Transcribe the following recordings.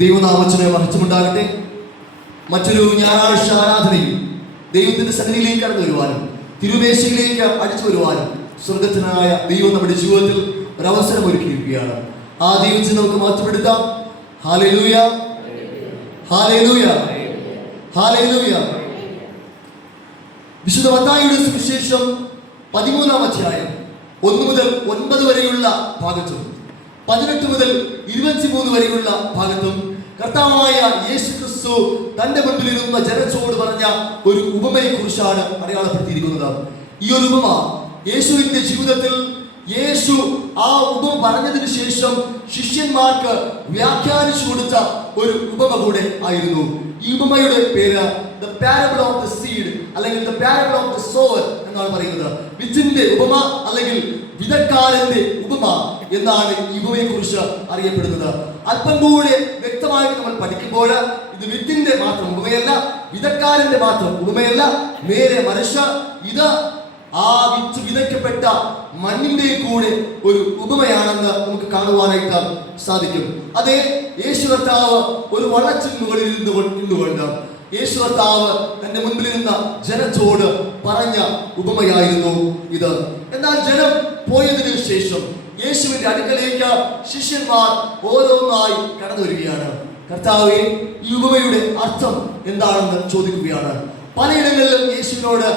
ദൈവനാമത്തിന് മഹത്വമുണ്ടാകട്ടെ. മറ്റൊരു ഞായറാഴ്ച ആരാധനയിൽ ദൈവത്തിന്റെ സന്നിധിയിലേക്ക് കടന്നു വരുവാനും തിരുമേശയിലേക്ക് അടിച്ചു വരുവാനും സ്വർഗത്തിനായ ദൈവം നമ്മുടെ ജീവിതത്തിൽ ഒരവസരം ഒരുക്കിയിരിക്കുകയാണ്. ആ ദൈവത്തിന് നമുക്ക് മഹത്വപ്പെടുത്താം. Hallelujah, hallelujah, hallelujah. വിശുദ്ധ മത്തായിയുടെ സുവിശേഷം 13-ാം അധ്യായം 1 മുതൽ 9 വരെയുള്ള ഭാഗത്തും 18 മുതൽ 23 വരെയുള്ള ഭാഗത്തും കർത്താവായ യേശു ക്രിസ്തു തന്റെ മുമ്പിലിരുന്ന ജനത്തോട് പറഞ്ഞ ഒരു ഉപമയെ കുറിച്ചാണ് അടയാളപ്പെടുത്തിയിരിക്കുന്നത്. ഈ ഒരു ഉപമ യേശുവിന്റെ ജീവിതത്തിൽ യേശു ആ ഉപമ പറഞ്ഞതിന് ശേഷം ശിഷ്യന്മാർക്ക് വ്യാഖ്യാനിച്ചു കൊടുത്ത ഒരു ഉപമ കൂടെ ആയിരുന്നു. ഈ ഉപമയുടെ പേര് the parable of the seed അല്ലെങ്കിൽ the parable of the sower എന്നാണ് പറയുന്നത്. വിത്തിന്റെ ഉപമ അല്ലെങ്കിൽ വിതക്കാരന്റെ ഉപമ എന്നാണ് ഈ ഉപമയെ കുറിച്ച് അറിയപ്പെടുന്നത്. അല്പം കൂടെ വ്യക്തമായിട്ട് നമ്മൾ പഠിക്കുമ്പോൾ ഇത് വിത്തിന്റെ മാത്രം ഉപമയല്ല, വിതക്കാരന്റെ മാത്രം ഉപമയല്ല, നേരെ മറിച്ച് ഇത് ആ വിത്ത് വിതയ്ക്കപ്പെട്ട മണ്ണിന്റെ കൂടെ ഒരു ഉപമയാണെന്ന് നമുക്ക് കാണുവാനായിട്ട് സാധിക്കും. അതെ, യേശു കർത്താവ് ഒരു വളച്ചിന് മുകളിൽ നിന്നുകൊണ്ട് യേശു കർത്താവ് തന്റെ മുൻപിലിരുന്ന ജനത്തോട് പറഞ്ഞ ഉപമയായിരുന്നു ഇത്. എന്നാൽ ജനം പോയതിനു ശേഷം യേശുവിന്റെ അടുക്കലേക്ക് ശിഷ്യന്മാർ ഓരോന്നായി കടന്നു വരികയാണ്. കർത്താവേ, ഈ ഉപമയുടെ അർത്ഥം എന്താണെന്ന് ചോദിക്കുകയാണ്. പലയിടങ്ങളിലും യേശുവിനോട്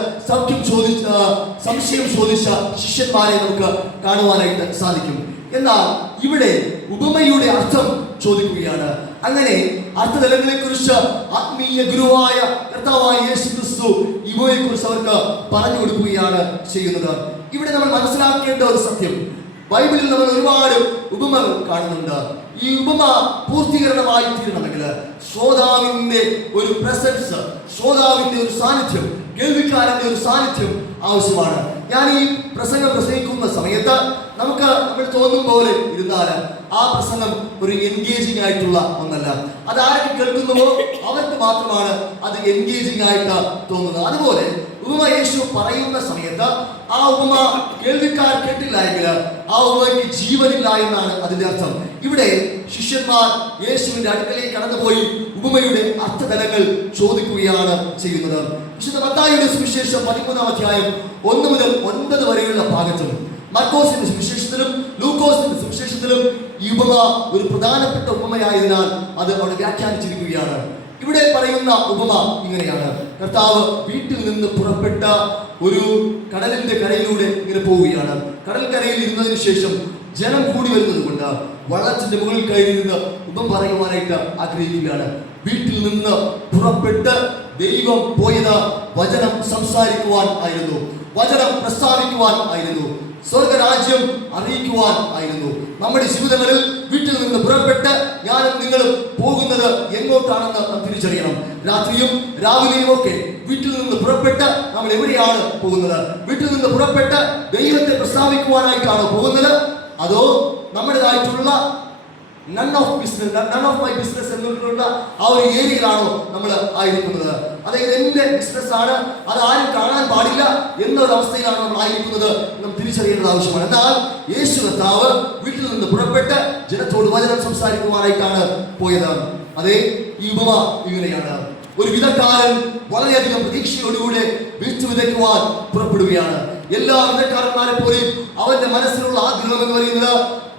സംശയം ചോദിച്ച ശിഷ്യന്മാരെ നമുക്ക് കാണുവാനായിട്ട് സാധിക്കും. എന്നാൽ ഇവിടെ ഉപമയുടെ അർത്ഥം ചോദിക്കുകയാണ്. അങ്ങനെ അർത്ഥതലങ്ങളെ കുറിച്ച് ആത്മീയ ഗുരുവായ കർത്താവായ യേശു ക്രിസ്തു ഉപമയെ കുറിച്ച് അവർക്ക് പറഞ്ഞു കൊടുക്കുകയാണ് ചെയ്യുന്നത്. ഇവിടെ നമ്മൾ മനസ്സിലാക്കേണ്ട ഒരു സത്യം, ബൈബിളിൽ നമ്മൾ ഒരുപാട് ഉപമകൾ കാണുന്നുണ്ട്. ഈ ഉപമ പൂർത്തീകരണമായി തീരണമെങ്കിൽ ശ്രോതാവിന്റെ ഒരു പ്രസൻസ്, ശ്രോതാവിന്റെ ഒരു സാന്നിധ്യം, കേൾവിക്കാരന്റെ ഒരു സാന്നിധ്യം ആവശ്യമാണ്. ഞാൻ ഈ പ്രസംഗിക്കുന്ന സമയത്ത് നമുക്ക് നമ്മൾ തോന്നും പോലെ ഇരുന്നാൽ ആ പ്രസംഗം ഒരു എൻഗേജിംഗ് ആയിട്ടുള്ള ഒന്നല്ല. അത് ആരൊക്കെ കേൾക്കുന്നുവോ അവർക്ക് മാത്രമാണ് അത് എൻഗേജിംഗ് ആയിട്ട് തോന്നുന്നത്. അതുപോലെ ഉപമ യേശു പറയുന്ന സമയത്ത് ആ ഉപമ കേൾവിക്കാർ കേട്ടില്ല എങ്കിൽ ആ ഉപമയ്ക്ക് ജീവനില്ല എന്നാണ് അതിന്റെ അർത്ഥം. ഇവിടെ ശിഷ്യന്മാർ യേശുവിന്റെ അടുക്കലേക്ക് കടന്നുപോയി ഉപമയുടെ അർത്ഥതലങ്ങൾ ചോദിക്കുകയാണ് ചെയ്യുന്നത്. വിശുദ്ധ മത്തായിയുടെ സുവിശേഷം 13-ാം അധ്യായം 1 മുതൽ 9 വരെയുള്ള ഭാഗത്തും മർക്കോസിന്റെ സുവിശേഷത്തിലും ലൂക്കോസിന്റെ സുവിശേഷത്തിലും ഈ ഉപമ ഒരു പ്രധാനപ്പെട്ട ഉപമയായതിനാൽ അത് അവിടെ വ്യാഖ്യാനിച്ചിരിക്കുകയാണ്. ഇവിടെ പറയുന്ന ഉപമ ഇങ്ങനെയാണ്. കർത്താവ് വീട്ടിൽ നിന്ന് പുറപ്പെട്ട ഒരു കടലിന്റെ കരയിലൂടെ ഇങ്ങനെ പോവുകയാണ്. കടൽക്കരയിൽ ഇരുന്നതിന് ശേഷം ജനം കൂടി വരുന്നത് കൊണ്ട് വള്ളത്തിന്റെ മുകളിൽ കയറി നിന്ന് ഉപമ പറയുവാനായിട്ട് ആഗ്രഹിക്കുകയാണ്. വീട്ടിൽ നിന്ന് പുറപ്പെട്ട് ദൈവം പോയത് വചനം സംസാരിക്കുവാൻ ആയിരുന്നു, വചനം പ്രസ്താവിക്കുവാൻ ആയിരുന്നു, സ്വർഗരാജ്യം അറിയിക്കുവാൻ ആയിരുന്നു. നമ്മുടെ ജീവിതങ്ങളിൽ വീട്ടിൽ നിന്ന് പുറപ്പെട്ട് ഞാനും നിങ്ങളും പോകുന്നത് എങ്ങോട്ടാണെന്ന് നാം തിരിച്ചറിയണം. രാത്രിയും രാവിലെയും ഒക്കെ വീട്ടിൽ നിന്ന് പുറപ്പെട്ട് നമ്മൾ എവിടെയാണ് പോകുന്നത്? വീട്ടിൽ നിന്ന് പുറപ്പെട്ട് ദൈവത്തെ പ്രസ്താവിക്കുവാനായിട്ടാണോ പോകുന്നത്? അതോ നമ്മുടേതായിട്ടുള്ള നൺ ഓഫ് മൈ ബിസിനസ് എന്നുള്ള ആ ഒരു ഏരിയയിലാണോ നമ്മൾ ആയിരിക്കുന്നത്? അതായത് എന്റെ ബിസിനസ് ആണ്, അത് ആരും കാണാൻ പാടില്ല എന്നൊരവസ്ഥയിലാണ് നമ്മൾ ആയിരിക്കുന്നത്. നാം തിരിച്ചറിയേണ്ടത് ആവശ്യമാണ്. എന്നാൽ യേശു കർത്താവ് വീട്ടിൽ നിന്ന് പുറപ്പെട്ട് ജനത്തോട് വചനം സംസാരിക്കുവാനായിട്ടാണ് പോയത്. അതെ, ഈ ഉപമ ഇങ്ങനെയാണ്. ഒരു വിതക്കാരൻ വളരെയധികം പ്രതീക്ഷയോടുകൂടെ വിത്ത് വിതയ്ക്കുവാൻ പുറപ്പെടുകയാണ്. എല്ലാ വിതക്കാരന്മാരെ പോലെയും അവന്റെ മനസ്സിലുള്ള ആഗ്രഹം എന്ന് പറയുന്നത്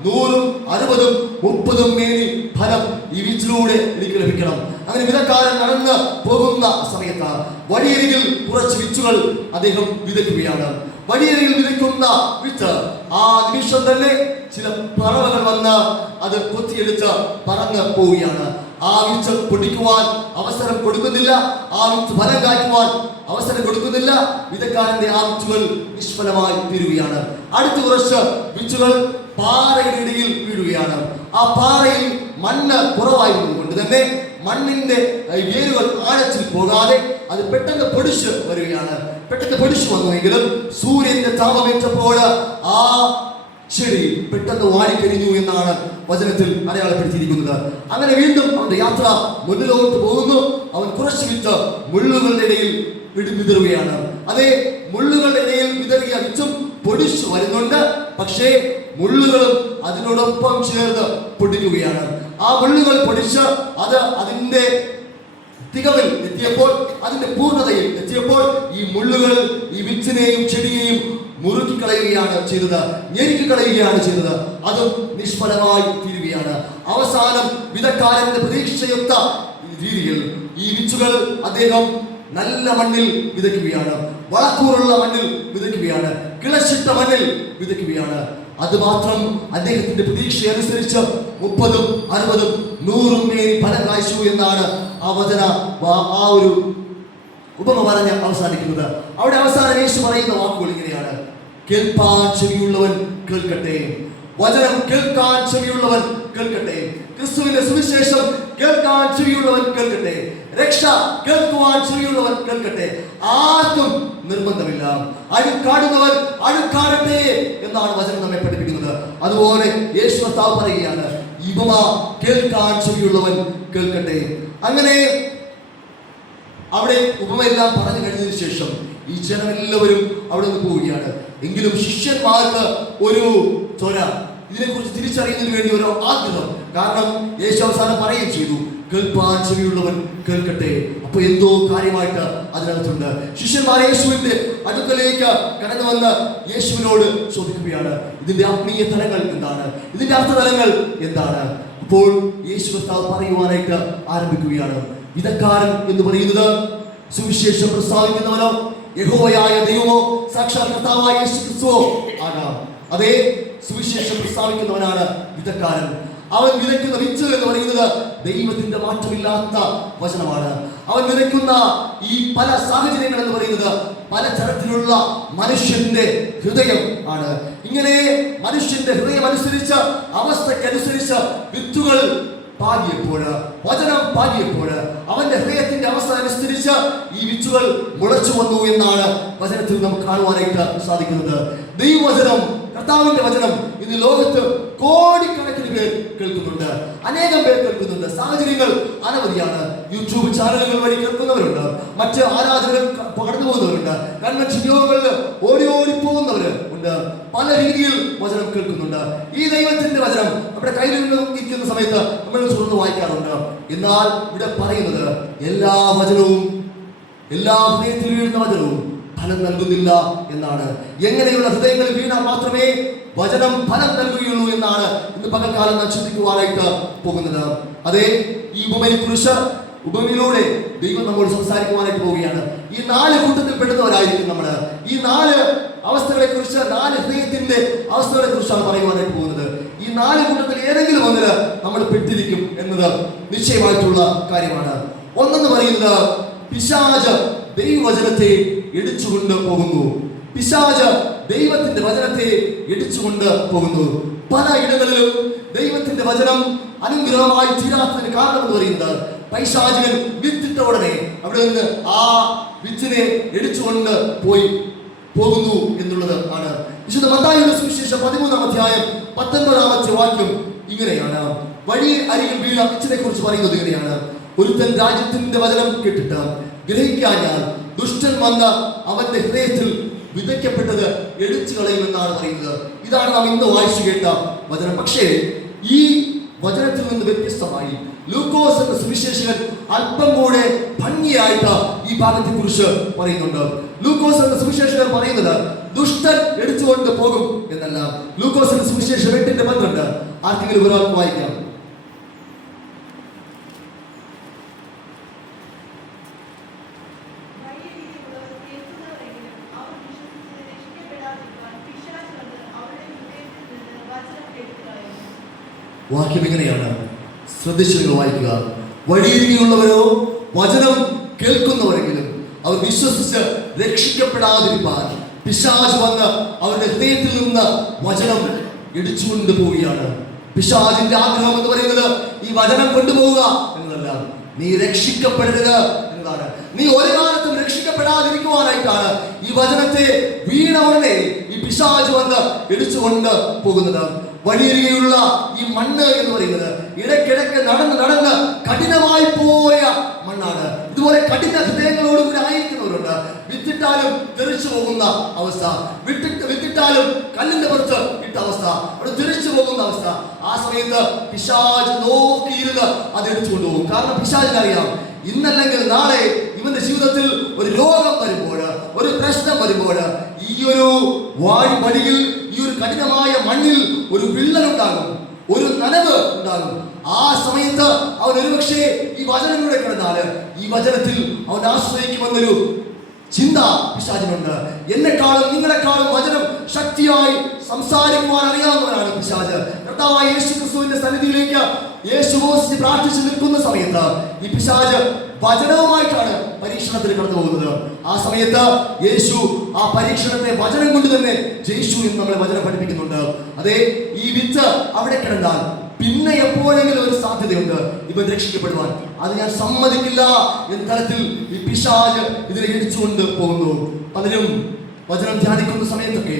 100, 60, 30 മേനി ഫലം ഈ വിത്തിലൂടെ എനിക്ക് ലഭിക്കണം. അങ്ങനെ വിതക്കാരൻ നടന്ന് പോകുന്ന സമയത്ത് വഴിയരികിൽ കുറച്ച് വിത്തുകൾ അദ്ദേഹം വിതയ്ക്കുകയാണ്. വഴിയരികിൽ വിതയ്ക്കുന്ന വിത്ത് ആ നിമിഷം തന്നെ ചില പറവകൾ വന്ന് അത് കൊത്തിയെടുത്ത് പറന്ന് പോവുകയാണ്. ആ വിത്ത് പൊടിക്കുവാൻ അവസരം കൊടുക്കുന്നില്ല, ആ വിത്ത് ഫലം കായ്ക്കുവാൻ അവസരം കൊടുക്കുന്നില്ല. വിതക്കാരന്റെ ആ വിത്തുകൾ നിഷ്ഫലമായി തീരുകയാണ്. അടുത്ത കുറച്ച് വിത്തുകൾ പാറയുടെ ഇടയിൽ വീഴുകയാണ്. ആ പാറയിൽ മണ്ണ് കുറവായിരുന്നത് കൊണ്ട് തന്നെ മണ്ണിന്റെ വേരുകൾ ആഴത്തിൽ പോകാതെ അത് പെട്ടെന്ന് പൊടിച്ചു വരികയാണ്. പെട്ടെന്ന് പൊടിച്ചു വന്നുവെങ്കിലും സൂര്യന്റെ താപമേറ്റപ്പോൾ ആ ചെടി പെട്ടെന്ന് വാടിക്കരിഞ്ഞു എന്നാണ് വചനത്തിൽ അടയാളപ്പെടുത്തിയിരിക്കുന്നത്. അങ്ങനെ വീണ്ടും അവന്റെ യാത്ര മുന്നിലോട്ട് പോകുന്നു. അവൻ കുറച്ച് വിത്ത് മുള്ളുകളുടെ ഇടയിൽ വിതറുകയാണ്. അതേ, മുള്ളുകളുടെ ഇടയിൽ വിതറിയ വിത്തും പൊടിച്ചു വരുന്നുണ്ട്. പക്ഷേ മുള്ളുകളും അതിനോടൊപ്പം ചേർന്ന് പൊടിക്കുകയാണ്. ആ മുള്ളുകൾ പൊടിച്ച് അത് അതിന്റെ തികവിൽ എത്തിയപ്പോൾ, അതിന്റെ പൂർണ്ണതയിൽ എത്തിയപ്പോൾ ഈ മുള്ളുകൾ ഈ വിത്തിനെയും ചെടിയെയും മുറുക്കിക്കളയുകയാണ് ചെയ്തത്, ഞെരുക്കിക്കളയുകയാണ് ചെയ്തത്. അതും നിഷ്ഫലമായി തീരുകയാണ്. അവസാനം വിതക്കാരന്റെ പ്രതീക്ഷയൊത്ത രീതിയിൽ ഈ വിത്തുകൾ അദ്ദേഹം നല്ല മണ്ണിൽ വിതയ്ക്കുകയാണ്, വളക്കൂറുള്ള മണ്ണിൽ വിതയ്ക്കുകയാണ്, കിളച്ചിട്ട മണ്ണിൽ വിതയ്ക്കുകയാണ്. അത് മാത്രം അദ്ദേഹത്തിന്റെ പ്രതീക്ഷ അനുസരിച്ച് 30, 60, 100 മേനി ഫലം കായ്ച്ചു എന്നാണ് ആ ഒരു ഉപമ പറഞ്ഞ് അവസാനിക്കുന്നത്. അവിടെ അവസാനം യേശു പറയുന്ന വാക്കുകൾ ഇങ്ങനെയാണ്: കേൾപ്പാൻ ചെവിയുള്ളവൻ കേൾക്കട്ടെ. വചനം കേൾക്കാൻ ചെവിയുള്ളവൻ കേൾക്കട്ടെ. ക്രിസ്തുവിന്റെ സുവിശേഷം കേൾക്കാൻ ചെവിയുള്ളവൻ കേൾക്കട്ടെ. രക്ഷ കേൾക്കുവാൻ ചെവിയുള്ളവൻ കേൾക്കട്ടെ. ആർക്കും നിർബന്ധമില്ല. അഴുക്കാടുന്നവൻ അഴുക്കാടട്ടെ എന്നാണ് വചനം നമ്മെ പഠിപ്പിക്കുന്നത്. അതുപോലെ യേശു കർത്താവ് പറയുകയാണ്, ഉപമ കേൾക്കാൻ ചെവിയുള്ളവൻ കേൾക്കട്ടെ. അങ്ങനെ അവിടെ ഉപമയെല്ലാം പറഞ്ഞു കഴിഞ്ഞതിന് ശേഷം ഈ ജനമെല്ലാവരും അവിടെ നിന്ന് പോവുകയാണ്. എങ്കിലും ശിഷ്യന്മാർക്ക് ഒരു ത്വര, ഇതിനെക്കുറിച്ച് തിരിച്ചറിയുന്നതിന് വേണ്ടി ഒരു ആഗ്രഹം. കാരണം യേശു അവസാനം പറയുകയും ചെയ്തു, കേൾപ്പാൻ ചെവിയുള്ളവൻ കേൾക്കട്ടെ. അപ്പൊ എന്തോ കാര്യമായിട്ട് അതിനകത്തുണ്ട്. ശിഷ്യന്മാർ യേശുവിന്റെ അടുക്കലേക്ക് കടന്നു വന്ന് യേശുവിനോട് ചോദിക്കുകയാണ്, ഇതിന്റെ ആത്മീയ തലങ്ങൾ എന്താണ്, ഇതിന്റെ അർത്ഥതലങ്ങൾ എന്താണ്? അപ്പോൾ യേശു കർത്താവ് പറയുവാനായിട്ട് ആരംഭിക്കുകയാണ്. വിതക്കാരൻ എന്ന് പറയുന്നത് സുവിശേഷം പ്രസ്താവിക്കുന്നവനോ യഹോവയായ ദൈവമോ സാക്ഷാൽ കർത്താവായ യേശു ക്രിസ്തുവോ ആകാം. അതേ, സുവിശേഷം പ്രസ്താവിക്കുന്നവനാണ് വിതക്കാരൻ. അവൻ വിതയ്ക്കുന്ന വിത്ത് എന്ന് പറയുന്നത് ദൈവത്തിന്റെ മാറ്റമില്ലാത്ത വചനമാണ്. അവൻ വിതയ്ക്കുന്ന ഈ പല സാഹചര്യങ്ങൾ എന്ന് പറയുന്നത് പലതരത്തിലുള്ള മനുഷ്യന്റെ ഹൃദയം ആണ്. ഇങ്ങനെ മനുഷ്യന്റെ ഹൃദയം അനുസരിച്ച്, അവസ്ഥക്കനുസരിച്ച് വിത്തുകൾ പാകിയപ്പോൾ, വചനം പാകിയപ്പോൾ അവന്റെ ഹൃദയത്തിന്റെ അവസ്ഥ അനുസരിച്ച് ഈ വിത്തുകൾ മുളച്ചു വന്നു എന്നാണ് വചനത്തിൽ നമുക്ക് കാണുവാനായിട്ട് സാധിക്കുന്നത്. ദൈവവചനം, കർത്താവിന്റെ വചനം ഇന്ന് ലോകത്ത് കോടിക്കണക്കിന് പേർ കേൾക്കുന്നുണ്ട്, അനേകം പേർ കേൾക്കുന്നുണ്ട്. സാഹചര്യങ്ങൾ അനവധിയാണ്. യൂട്യൂബ് ചാനലുകൾ വഴി കേൾക്കുന്നവരുണ്ട്, മറ്റ് ആരാധനകൾ കടന്നു പോകുന്നവരുണ്ട്, കൺവെൻഷൻ യോഗങ്ങളിൽ ഓടി പോകുന്നവർ ഉണ്ട്. പല രീതിയിൽ വചനം കേൾക്കുന്നുണ്ട്. ഈ ദൈവത്തിന്റെ വചനം നമ്മുടെ കയ്യിൽ ഇരിക്കുന്ന സമയത്ത് നമ്മൾ തുറന്ന് വായിക്കാറുണ്ട്. എന്നാൽ ഇവിടെ പറയുന്നത് എല്ലാ വചനവും, എല്ലാ ഹൃദയത്തിൽ വീഴുന്ന വചനവും ഫലം നൽകുന്നില്ല എന്നാണ്. എങ്ങനെയുള്ള ഹൃദയങ്ങളിൽ വീണാൽ മാത്രമേ വചനം ഫലം നൽകുകയുള്ളൂ എന്നാണ് ഇന്ന് പകൽക്കാലം നാം ചിന്തിക്കുവാനായിട്ട് പോകുന്നത്. അതെ, ഈ ഉപമയിലൂടെ ദൈവം നമ്മോട് സംസാരിക്കുവാനായിട്ട് പോവുകയാണ്. ഈ 4 കൂട്ടത്തിൽ പെടുന്നവരായിരിക്കും നമ്മൾ. ഈ 4 അവസ്ഥകളെ കുറിച്ച്, 4 ഹൃദയത്തിന്റെ അവസ്ഥകളെ കുറിച്ചാണ് പറയുവാനായിട്ട് പോകുന്നത്. ഈ 4 കൂട്ടത്തിൽ ഏതെങ്കിലും ഒന്നിന് നമ്മൾ പെട്ടിരിക്കും എന്നത് നിശ്ചയമായിട്ടുള്ള കാര്യമാണ്. ഒന്നെന്ന് പറയുന്നത് പിശാച് ദൈവവചനത്തെ ഇടിച്ചുകൊണ്ട് പോകുന്നു. പിശാച് ദൈവത്തിന്റെ വചനത്തെ ഇടിച്ചുകൊണ്ട് പോകുന്നു. പല ഇടങ്ങളിലും ദൈവത്തിന്റെ വചനം അനുഗ്രഹമായി തീരാത്തതിന് കാരണം എന്ന് പറയുന്നത് പൈശാചികൻ വിത്തിട്ട ഉടനെ അവിടെ നിന്ന് ആ വിത്തിനെ ഇടിച്ചുകൊണ്ട് പോകുന്നു എന്നുള്ളത് ആണ്. വിശുദ്ധ മത്തായിയുടെ സുവിശേഷം 13-ാം അധ്യായം 19-ാമത്തെ വാക്യം ഇങ്ങനെയാണ്. വഴി അരികിൽ വീണ വിത്തിനെ കുറിച്ച് പറയുന്നത് ഇങ്ങനെയാണ്: ഒരുത്തൻ രാജ്യത്തിന്റെ വചനം കേട്ടിട്ട് ഗ്രഹിക്കാഞ്ഞാൽ ദുഷ്ടൻ വന്ന് അവന്റെ ഹൃദയത്തിൽ വിതയ്ക്കപ്പെട്ടത് എടുത്തു കളയുമെന്നാണ് പറയുന്നത്. ഇതാണ് നാം ഇന്ന് വായിച്ചു കേട്ട വചനം. പക്ഷേ ഈ വചനത്തിൽ നിന്ന് വ്യത്യസ്തമായി ലൂക്കോസ് എന്ന സുവിശേഷകൻ അല്പം കൂടെ ഭംഗിയായിട്ട് ഈ ഭാഗത്തെ കുറിച്ച് പറയുന്നുണ്ട്. ലൂക്കോസ് എന്ന സുവിശേഷകൻ പറയുന്നത് ദുഷ്ടൻ എടുത്തുകൊണ്ട് പോകും എന്നല്ല. ലൂക്കോസ് എന്ന സുവിശേഷം 8:12 ആർക്കെങ്കിലും ഒരാൾക്ക് വായിക്കാം. വാക്യം ഇങ്ങനെയാണ്, ശ്രദ്ധിച്ചു നിങ്ങൾ വായിക്കുക. വഴിയരികിലുള്ളവരോ വചനം കേൾക്കുന്നവരെങ്കിലും അവർ വിശ്വസിച്ച് രക്ഷിക്കപ്പെടാതിരിക്കാൻ പിശാച് വന്ന് അവരുടെ ഹൃദയത്തിൽ നിന്ന് വചനം ഇടിച്ചുകൊണ്ട് പോവുകയാണ്. പിശാചിന്റെ ആഗ്രഹം എന്ന് പറയുന്നത് ഈ വചനം കൊണ്ടുപോവുക എന്നതല്ല, നീ രക്ഷിക്കപ്പെടരുത് എന്നതാണ്. നീ ഒരു കാലത്തും രക്ഷിക്കപ്പെടാതിരിക്കുവാനായിട്ടാണ് ഈ വചനത്തെ വീണവനെ ഈ പിശാച് വന്ന് ഇടിച്ചുകൊണ്ട് പോകുന്നത്. വഴിയരികെയുള്ള ഈ മണ്ണ് എന്ന് പറയുന്നത് ഇടയ്ക്കിടയ്ക്ക് നടന്ന് കഠിനമായി പോയ മണ്ണാണ്. ഇത് ഇതുപോലെ കഠിന ഹൃദയങ്ങളോടുകൂടി ആയിരിക്കുന്നവരുണ്ട്. വിത്തിട്ടാലും തെറിച്ചു പോകുന്ന അവസ്ഥ, വിത്തിട്ടാലും കല്ലിന്റെ പുറത്ത് ഇട്ട അവസ്ഥ, അവിടെ തെറിച്ചു പോകുന്ന അവസ്ഥ. ആ സമയത്ത് പിശാച് നോക്കിയിരുന്ന് അത് എടുത്തുകൊണ്ട് പോകും. കാരണം പിശാചിനറിയാം ഇന്നല്ലെങ്കിൽ നാളെ ഇവന്റെ ജീവിതത്തിൽ ഒരു രോഗം വരുമ്പോൾ, ഒരു പ്രശ്നം വരുമ്പോൾ, ഈ ഒരു വഴിയിൽ, ഈ ഒരു കഠിനമായ മണ്ണിൽ ഒരു വിള്ളലുണ്ടാകും, ഒരു നനവ് ഉണ്ടാകും. ആ സമയത്ത് അവൻ ഒരുപക്ഷെ ഈ വചനങ്ങളുടെ കിടന്നാല് ഈ വചനത്തിൽ അവൻ ആശ്രയിക്കുമെന്നൊരു ചിന്ത പിശാചിനുണ്ട്. എന്നെക്കാളും നിങ്ങളെക്കാളും വചനം ശക്തിയായി സംസാരിക്കുവാൻ അറിയാവുന്നവരാണ് പിശാച്. കർത്താവായ യേശു ക്രിസ്തുവിന്റെ സന്നിധിയിലേക്ക് യേശു പ്രാർത്ഥിച്ചു നിൽക്കുന്ന സമയത്ത് ഈ പിശാച് വചനവുമായിട്ടാണ് പരീക്ഷണത്തിൽ കടന്നു പോകുന്നത്. ആ സമയത്ത് യേശു ആ പരീക്ഷണത്തെ വചനം കൊണ്ട് തന്നെ ജയിച്ചു എന്ന് നമ്മളെ വചനം പഠിപ്പിക്കുന്നുണ്ട്. അതെ, ഈ വിത്ത് അവിടെ കിടന്നാൽ പിന്നെ എപ്പോഴെങ്കിലും ഒരു സാധ്യതയുണ്ട് ഇവൻ രക്ഷിക്കപ്പെടുവാൻ. അത് ഞാൻ സമ്മതിക്കില്ല എന്ന തരത്തിൽ ഈ പിശാച് ഇതിനെ ഇടിച്ചുകൊണ്ട് പോകുന്നു. പലരും വചനം ധ്യാനിക്കുന്ന സമയത്തൊക്കെ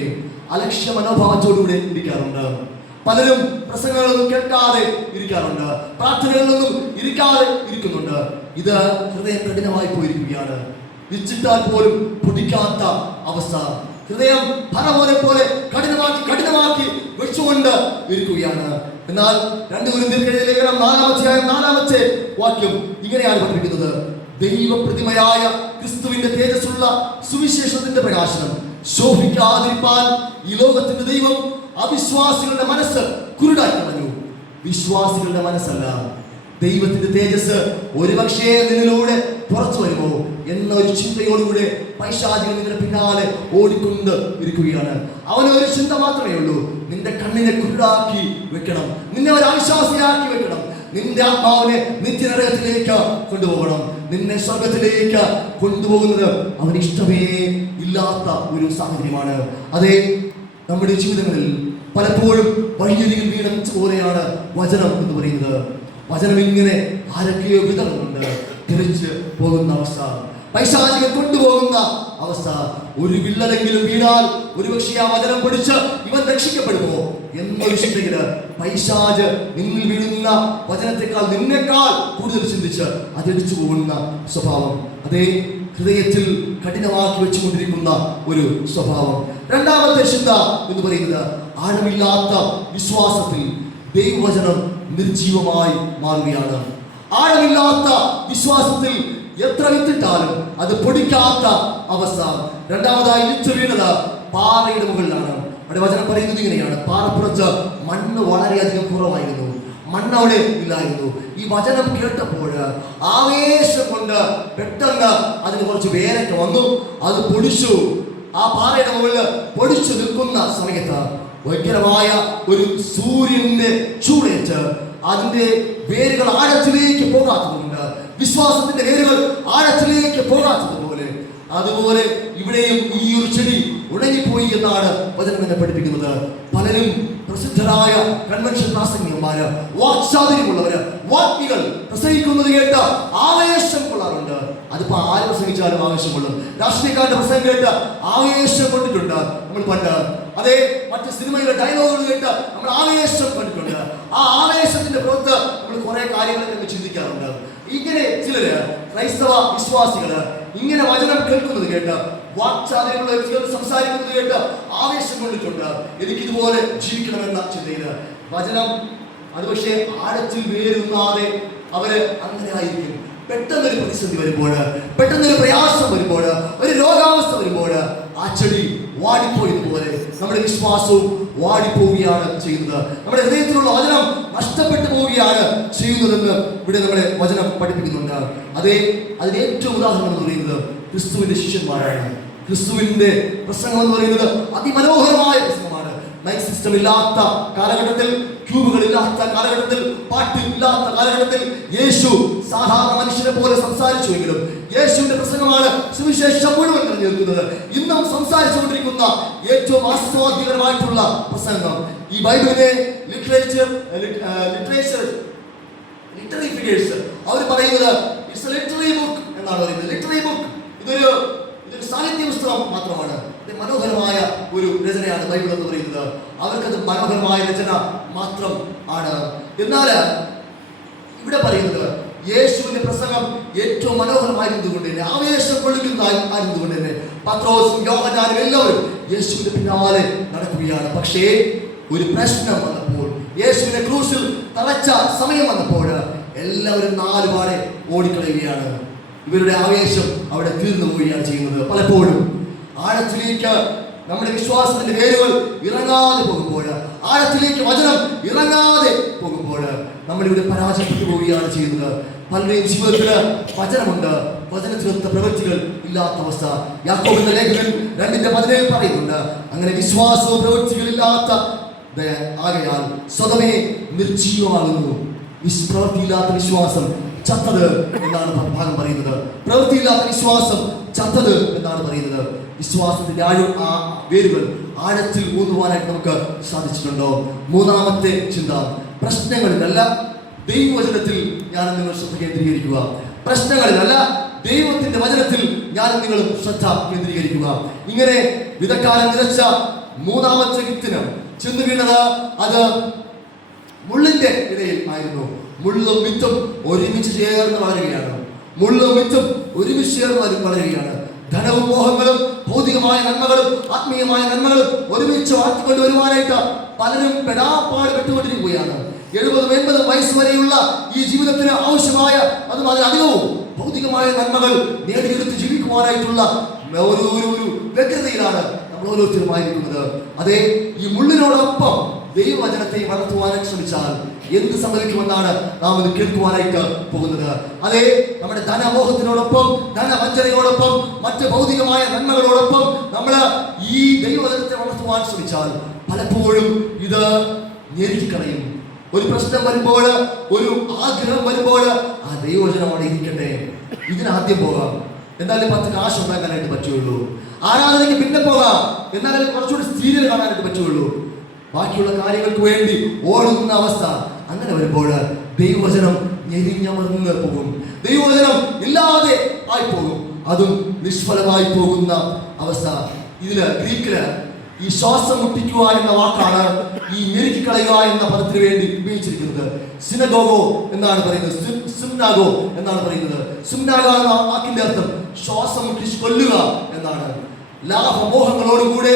അലക്ഷ്യ മനോഭാവത്തോടുകൂടെ ഇരിക്കാറുണ്ട്. പലരും പ്രസംഗങ്ങളൊന്നും കേൾക്കാതെ ഇരിക്കാറുണ്ട്, പ്രാർത്ഥനകളിലൊന്നും ഇരിക്കാതെ ഇരിക്കുന്നുണ്ട്. ഇത് ഹൃദയം കഠിനമായി പോയിരിക്കുകയാണ്. വിച്ചിട്ടാൽ പോലും പൊടിക്കാത്ത അവസ്ഥ, ഹൃദയം പോലെ കഠിനമാക്കി വെച്ചുകൊണ്ട് ഇരിക്കുകയാണ്. എന്നാൽ 2 കൊരിന്ത്യർ ലേഖനം 4-ാമത്തെ വാക്യം ഇങ്ങനെയാണ് പഠിപ്പിക്കുന്നത്: ദൈവപ്രതിമയായ ക്രിസ്തുവിന്റെ തേജസ്സുള്ള സുവിശേഷത്തിന്റെ പ്രകാശനം ശോഭിക്കാതിരിപ്പാൻ ഈ ലോകത്തിന്റെ ദൈവം അവിശ്വാസികളുടെ മനസ്സ് കുരുടാക്കി കളഞ്ഞു. വിശ്വാസികളുടെ മനസ്സല്ല, ദൈവത്തിന്റെ തേജസ് ഒരുപക്ഷേ നിന്നിലൂടെ പുറത്തു വരുമോ എന്നൊരു ചിന്തയോടുകൂടെ പൈശാചികൻ നിങ്ങളുടെ പിന്നാലെ ഓടിക്കൊണ്ട് ഇരിക്കുകയാണ്. അവന് ഒരു ചിന്ത മാത്രമേ ഉള്ളൂ: നിന്റെ കണ്ണിനെ കുരുടാക്കി വെക്കണം, നിന്നെ ഒരു അവിശ്വാസിയാക്കി വെക്കണം, നിന്റെ ആത്മാവിനെ നിത്യനരകത്തിലേക്ക് കൊണ്ടുപോകണം, നിന്നെ സ്വർഗത്തിലേക്ക് കൊണ്ടുപോകുന്നത് അവന് ഇഷ്ടമേ ഇല്ലാത്ത ഒരു സാഹചര്യമാണ്. അതെ, നമ്മുടെ ജീവിതങ്ങളിൽ പലപ്പോഴും വഴിയരികിൽ വീണ പോലെയാണ് വചനം എന്ന് പറയുന്നത്. വചനം ഇങ്ങനെ ആരൊക്കെയോ വിതറുന്നുണ്ട്, തിരിച്ച് പോകുന്ന അവസ്ഥ, പൈശാചികൻ കൊണ്ടുപോകുന്ന അവസ്ഥ. ഒരു വിള്ളലെങ്കിലും വീണാൽ ഒരുപക്ഷെ ആ വചനം പഠിച്ച് ഇവൻ രക്ഷിക്കപ്പെടുമോ എന്നൊരു ചിന്തയില് പൈശാച് നിന്നിൽ വീഴുന്ന വചനത്തെക്കാൾ നിന്നേക്കാൾ കൂടുതൽ ചിന്തിച്ച് അതിടിച്ചു പോകുന്ന സ്വഭാവം, അതേ ഹൃദയത്തിൽ കഠിനമാക്കി വെച്ചുകൊണ്ടിരിക്കുന്ന ഒരു സ്വഭാവം. രണ്ടാമത്തെ ചിന്ത എന്ന് പറയുന്നത് ആഴമില്ലാത്ത വിശ്വാസത്തിൽ ദൈവവചനം നിർജീവമായി മാറുകയാണ്. ആഴമില്ലാത്ത വിശ്വാസത്തിൽ എത്ര വിത്തിട്ടാലും അത് പൊടിക്കാത്ത അവസ്ഥ. രണ്ടാമതായി വിത്ത് വീണത് പാറയുടെ മുകളിലാണ്. അവിടെ വചനം പറയുന്നത് ഇങ്ങനെയാണ്: പാറപ്പുറത്ത് മണ്ണ് വളരെയധികം കുറവായിരുന്നു, മണ്ണ് അവിടെ ഇല്ലായിരുന്നു. ഈ വചനം കേട്ടപ്പോൾ ആവേശം കൊണ്ട് പെട്ടെന്ന് അതിന് കുറച്ച് വേരൊക്കെ വന്നു, അത് പൊടിച്ചു. ആ പാറയുടെ മുകളിൽ പൊടിച്ചു നിൽക്കുന്ന സമയത്ത് ഭയങ്കരമായ ഒരു സൂര്യന്റെ ചൂടേറ്റ് അതിന്റെ വേരുകൾ ആഴത്തിലേക്ക് പോകാത്തതുകൊണ്ട്, വിശ്വാസത്തിന്റെ വേരുകൾ ആഴത്തിലേക്ക് പോകാത്തതുപോലെ, അതുപോലെ ഇവിടെയും ഈ ഒരു ചെടി ഉണങ്ങിപ്പോയി എന്നാണ് വചനം എന്നെ പഠിപ്പിക്കുന്നത്. പലരും പ്രസിദ്ധരായ കൺവെൻഷൻ പ്രാസംഗികന്മാര്, വാക്ചാതുര്യമുള്ളവര്, വാഗ്മികൾ പ്രസംഗിക്കുന്നത് കേട്ട് ആവേശം കൊള്ളാറുണ്ട്. അതിപ്പോ ആര് പ്രസംഗിച്ചാലും ആവേശം കൊള്ളും. രാഷ്ട്രീയക്കാരുടെ പ്രസംഗം കേട്ട് ആവേശം കൊണ്ടിട്ടുണ്ട് നമ്മൾ പണ്ട്. അതേ, മറ്റ് സിനിമയിലെ ഡയലോഗുകൾ കേട്ട് നമ്മൾ ആവേശം കണ്ടിട്ടുണ്ട്. ആ ആവേശത്തിന്റെ പുറത്ത് നമ്മൾ കുറെ കാര്യങ്ങളൊക്കെ ചിന്തിക്കാറുണ്ട്. ഇങ്ങനെ ചിലര് ക്രൈസ്തവ വിശ്വാസികള് ഇങ്ങനെ വചനം കേൾക്കുന്നത് കേട്ട്, വാക്ചാതുര്യമുള്ള വ്യക്തികൾ സംസാരിക്കുന്നത് കേട്ട് ആവേശം കൊണ്ടിട്ടുണ്ട്. എനിക്കിതുപോലെ ജീവിക്കണമെന്ന ചിന്തയില് വചനം അത് പക്ഷേ ആഴത്തിൽ വേരുന്നാതെ അവര് അങ്ങനെ ആയിരിക്കും. പെട്ടെന്നൊരു പ്രതിസന്ധി വരുമ്പോൾ, പെട്ടെന്നൊരു പ്രയാസം വരുമ്പോൾ, ഒരു രോഗാവസ്ഥ വരുമ്പോൾ ആ ചെടി വാടിപ്പോയതുപോലെ നമ്മുടെ വിശ്വാസവും വാടിപ്പോവുകയാണ് ചെയ്യുന്നത്. നമ്മുടെ ഹൃദയത്തിലുള്ള വചനം നഷ്ടപ്പെട്ടു പോവുകയാണ് ചെയ്യുന്നതെന്ന് ഇവിടെ നമ്മുടെ വചനം പഠിപ്പിക്കുന്നുണ്ട്. അതേ, അതിന് ഏറ്റവും ഉദാഹരണം എന്ന് പറയുന്നത് ക്രിസ്തുവിന്റെ ശിഷ്യന്മാരാണ്. ക്രിസ്തുവിന്റെ പ്രസംഗം എന്ന് പറയുന്നത് അതിമനോഹരമായ പ്രസംഗമാണ്. മൈക്ക് സിസ്റ്റം ഇല്ലാത്ത കാലഘട്ടത്തിൽ, ട്യൂബുകൾ ഇല്ലാത്ത കാലഘട്ടത്തിൽ, പാട്ട് ഇല്ലാത്ത കാലഘട്ടത്തിൽ യേശു സാധാരണ മനുഷ്യനെ പോലെ സംസാരിച്ചുവെങ്കിലും യേശുവിന്റെ പ്രസംഗമാണ് സുവിശേഷം മുഴുവൻ നിറഞ്ഞു നിൽക്കുന്നത്. ഇന്നും സംസാരിച്ചുകൊണ്ടിരിക്കുന്ന ഏറ്റവും ആസ്വാദ്യകരമായിട്ടുള്ള പ്രസംഗം. ഈ ബൈബിളിനെ ലിറ്റററി ഫിഗേഴ്സ് അവർ പറയുന്നത് ഇറ്റ്സ് എ ലിറ്റററി ബുക്ക് എന്നാണ് പറയുന്നത്. ലിറ്റററി ബുക്ക്, ഇതൊരു സാഹിത്യ പുസ്തകം മാത്രമാണ്. മനോഹരമായ ഒരു രചനയാണ് ബൈബിൾ എന്ന് പറയുന്നത്. അവർക്കത് മനോഹരമായ രചന മാത്രം ആണ്. എന്നാൽ ഇവിടെ പറയുന്നത് യേശുവിന്റെ പ്രസംഗം ഏറ്റവും മനോഹരമായിരുന്നതുകൊണ്ട് തന്നെ, ആവേശം കൊള്ളിക്കുന്നതായിരുന്നതുകൊണ്ട് തന്നെ പത്രോസും യോഹന്നാനും എല്ലാവരും യേശുവിന്റെ പിന്നാലെ നടക്കുകയാണ്. പക്ഷേ ഒരു പ്രശ്നം വന്നപ്പോൾ, യേശുവിനെ ക്രൂശിൽ തറച്ച സമയം വന്നപ്പോൾ എല്ലാവരും നാലുപാടെ ഓടിക്കളയുകയാണ്. ഇവരുടെ ആവേശം അവിടെ തീർന്നു പോവുകയാണ് ചെയ്യുന്നത്. പലപ്പോഴും ആഴത്തിലേക്ക് നമ്മുടെ വിശ്വാസത്തിന്റെ വേരുകൾ ഇറങ്ങാതെ പോകുമ്പോൾ, ആഴത്തിലേക്ക് വചനം ഇറങ്ങാതെ പോകുമ്പോൾ നമ്മളിവിടെ പരാജയപ്പെട്ടു പോവുകയാണ് ചെയ്യുന്നത്. പലരുടെയും ജീവിതത്തില് വചനമുണ്ട്, വചനത്തിനൊത്ത പ്രവൃത്തികൾ ഇല്ലാത്ത അവസ്ഥ. യാക്കോബിന്റെ ലേഖകൻ 2:17 പറയുന്നുണ്ട്, അങ്ങനെ വിശ്വാസവും പ്രവൃത്തികളില്ലാത്ത ആകയാൽ സ്വതമേ നിർജീവമാകുന്നു. പ്രവൃത്തിയില്ലാത്ത വിശ്വാസം ചത്തത് എന്നാണ് ഭാഗം പറയുന്നത്. പ്രവൃത്തിയില്ലാത്ത വിശ്വാസം ചത്തത് എന്നാണ് പറയുന്നത്. വിശ്വാസത്തിന്റെ വേരുകൾ ആഴത്തിൽ ഊന്നുവാനായിട്ട് നമുക്ക് സാധിച്ചിട്ടുണ്ടോ? മൂന്നാമത്തെ ചിന്ത, പ്രശ്നങ്ങളിലല്ല ദൈവവചനത്തിൽ ഞാൻ നിങ്ങൾ ശ്രദ്ധ കേന്ദ്രീകരിക്കുക. പ്രശ്നങ്ങളിലല്ല ദൈവത്തിന്റെ വചനത്തിൽ ഞാൻ നിങ്ങൾ ശ്രദ്ധ കേന്ദ്രീകരിക്കുക. ഇങ്ങനെ വിതക്കാലം നിലച്ച മൂന്നാമത്തെ വിത്തിന് ചെന്ന് വീണത് അത് മുള്ളിന്റെ ഇടയിൽ ആയിരുന്നു. മുള്ളും വിത്തും ഒരുമിച്ച് ചേർന്ന് വളരുകയാണ്. മുള്ളും വിത്തും ഒരുമിച്ച് ചേർന്ന് വളരുകയാണ്. ധനവും മോഹങ്ങളും ഭൗതികമായ നന്മകളും ആത്മീയമായ നന്മകളും ഒരുമിച്ച് വളർത്തിക്കൊണ്ട് വരുവാനായിട്ട് പലരും പെടാപ്പാട് പെട്ടുകൊണ്ടിരിക്കുകയാണ്. 70-80 വയസ്സ് വരെയുള്ള ഈ ജീവിതത്തിന് ആവശ്യമായ അതും അതിലധികവും ഭൗതികമായ നന്മകൾ നേടിയെടുത്ത് ജീവിക്കുവാനായിട്ടുള്ള ഒരു വ്യഗ്രതയിലാണ് നമ്മൾ ഓരോരുത്തരുമായിരിക്കുന്നത്. അതെ, ഈ മുള്ളിനോടൊപ്പം ദൈവവചനത്തെ വളർത്തുവാനായി ശ്രമിച്ചാൽ എന്ത് സംഭവിക്കുമെന്നാണ് നാം ഇത് കേൾക്കുവാനായിട്ട് പോകുന്നത്. അതെ, നമ്മുടെ ധനമോഹത്തിനോടൊപ്പം, ധനവഞ്ചനയോടൊപ്പം, മറ്റ് ഭൗതികമായ നന്മകളോടൊപ്പം നമ്മൾ ഈ ദൈവവചനത്തെ വളർത്തുവാൻ ശ്രമിച്ചാൽ പലപ്പോഴും ഇത് ഞെരുക്കിക്കളയും. ഒരു പ്രശ്നം വരുമ്പോൾ, ഒരു ആഗ്രഹം വരുമ്പോൾ ആ ദൈവവചനം അവിടെ ഇരിക്കട്ടെ, ഇതിനാദ്യം പോകാം, എന്നാലും 10 കാശ് ഉണ്ടാക്കാനായിട്ട് പറ്റുള്ളൂ. ആരാധനയ്ക്ക് പിന്നെ പോകാം, എന്നാലും കുറച്ചുകൂടി സീരിയൽ കാണാനായിട്ട് പറ്റുള്ളൂ. ബാക്കിയുള്ള കാര്യങ്ങൾക്ക് വേണ്ടി ഓടുന്ന അവസ്ഥ. അങ്ങനെ വരുമ്പോൾ ദൈവവചനം ഞെരിഞ്ഞമർന്ന് പോകും. ദൈവവചനം ഇല്ലാതെ ആയി പോകും. അതും നിഷ്ഫലമായി പോകുന്ന അവസ്ഥ. ഇതില് ഗ്രീക്കില് ഈ ശ്വാസം മുട്ടിക്കുക എന്ന വാക്കാണ് ഈ ഞെരുക്കിക്കളയുക എന്ന പദത്തിന് വേണ്ടി ഉപയോഗിച്ചിരിക്കുന്നത്. സിനഗോഗോ എന്നാണ് പറയുന്നത്, സിംനാഗോ എന്നാണ് പറയുന്നത്. സിംനാഗോ എന്ന വാക്കിന്റെ അർത്ഥം ശ്വാസം മുട്ടി കൊല്ലുക എന്നാണ്. ലാഭമോഹങ്ങളോടുകൂടെ